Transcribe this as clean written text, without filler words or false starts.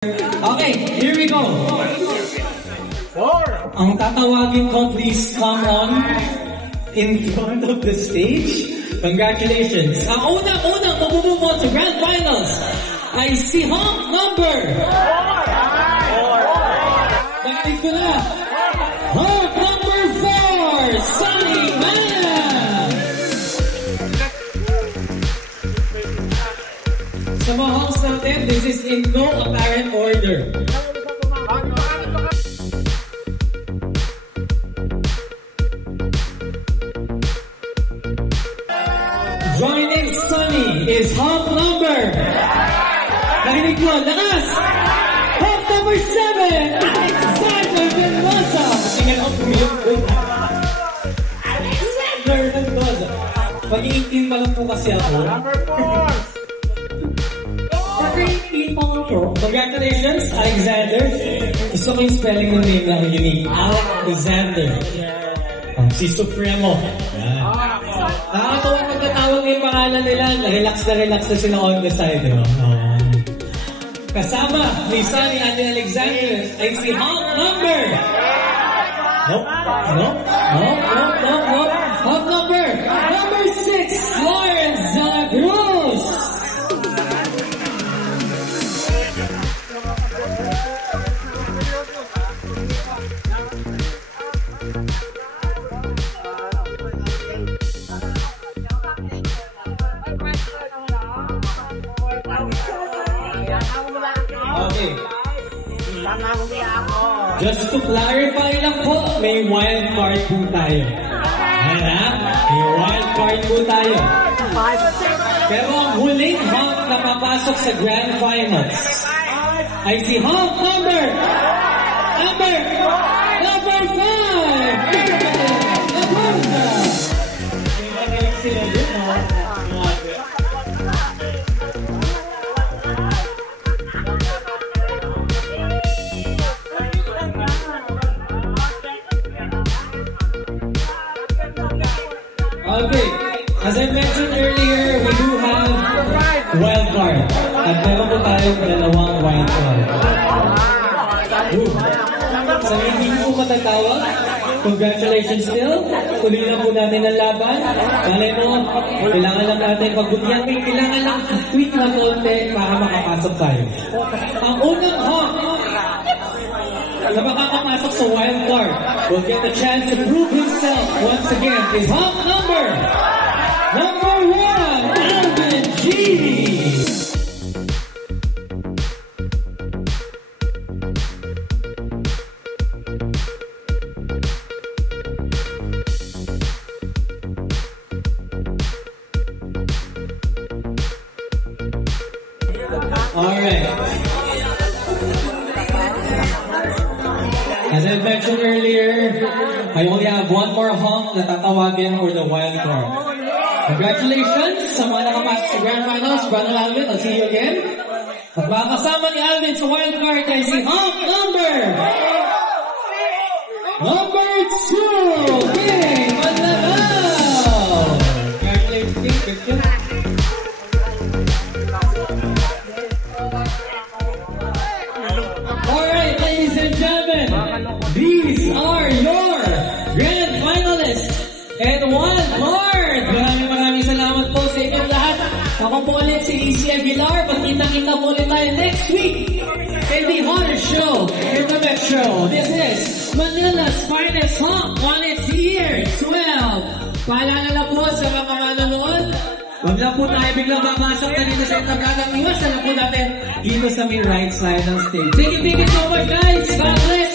Okay, here we go. Ang tatawagin ko, please come on in front of the stage. Congratulations. Ang unang mabubuo sa Grand Finals ay si Honk number 4. Bakit ko na? Honk number 4, Sunny Man. Sa mga honks natin, this is in no apparent order. Joining Sunny is Honk number. Nakinig mo, lakas! Honk number 7, Alexander Mendoza. Tingnan ako yung Alexander Mendoza. Pag-18 pa lang po kasi ako. Number 4! Congratulations, Alexander. Gusto ko yung spelling ng name lang unique. Alexander. Si Supremo. Nakakatawa pagkatawag yung pangalan nila. Relax na sila on the side. Kasama ni Sunny at ni Alexander ay si Honk number. Honk number 6, Lawrence Zalagros. Okay. Just to clarify lang po, may wild card po tayo. May wild card po tayo. Pero ang huling Honk na papasok sa Grand Finals ay si Honk number 5. Okay, as I mentioned earlier, we do have wild card. At meron po tayong dalawang wild card. Sa hindi po matatawag, congratulations still. Tuloy lang po natin ang laban. Malay mo, kailangan lang natin pagbutihan. Kailangan lang tweak na konti para makapasok tayo. Ang unang Honk na makakapasok sa wild card will get the chance to prove himself once again is Honk number 1, Alvin G. Alright. As I mentioned earlier, I only have one more Honk na tatawagin for the wild card. Congratulations sa mga nakapasok sa Grand Finals. Brother Alvin, I'll see you again. At makakasama ni Alvin sa wild card ay si Honk number 2, King Manlanaw. Congratulations, King. Alright, ladies and gentlemen, these are your Grand Finalists and wild card. Maraming salamat po sa inyong lahat. Ako po ulit si EC Aguilar. Pagkita-kita po ulit tayo next week in the Honor Show in the Metro. This is Manila's finest Honk on its year 12. Paalala na po sa mga manonood. Huwag lang po tayo biglang papasok na dito sa Itabragang Iwas. Alam po natin dito sa may right side ng stage. Thank you so much guys. God bless.